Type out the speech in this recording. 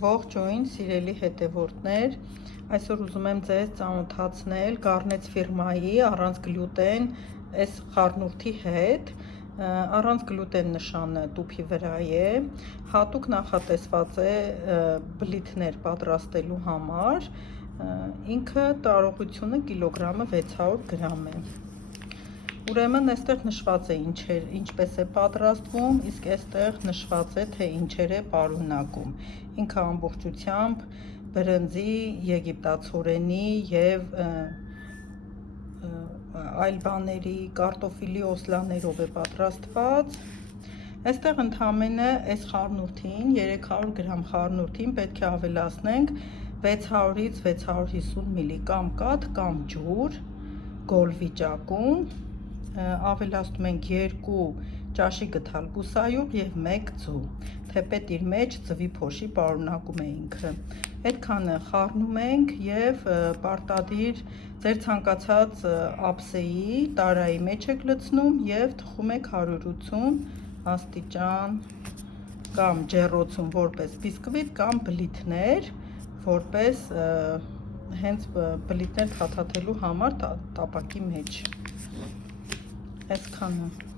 Ողջույն, սիրելի հետևորդներ, այսօր ուզում եմ ձեզ ծանոթացնել Garnets ֆիրմայի առանց գլյուտեն այս խառնուրդի հետ։ Առանց գլյուտեն նշանը տուփի վրա է, հատուկ նախատեսված է բլիթներ պատրաստելու համար, ինքը տարողությունը կիլոգրամը 600 գրամ է։ Ուրեմն այստեղ նշված է ինչպես է պատրաստվում, իսկ այստեղ նշված է թե ինչեր է պարունակում։ Ինքը ամբողջությամբ բրնձի, եգիպտացորենի եւ այլ բաների, կարտոֆիլի օսլաներով է պատրաստված։ Այստեղ ընդամենը այս խառնուրդին 300 գրամ խառնուրդին պետք է ավելացնենք 600-ից 650 մլ կամ կաթ կամ ջուր գոլ վիճակում, ավելացնում ենք 2 ճաշի գդալ բուսայուղ եւ 1 ձու, թեպետ իր մեջ ձվի փոշի պարունակում է ինքը։ Այդքանը խառնում ենք եւ պարտադիր ձեր ցանկացած ափսեի տարայի մեջ եք լցնում եւ թխում եք 180 աստիճան կամ ջեռոցում որպես բիսկվիտ կամ բլիթներ որպես հենց բլիթներ թաթաթելու համար տապակի մեջ։ Այսքանը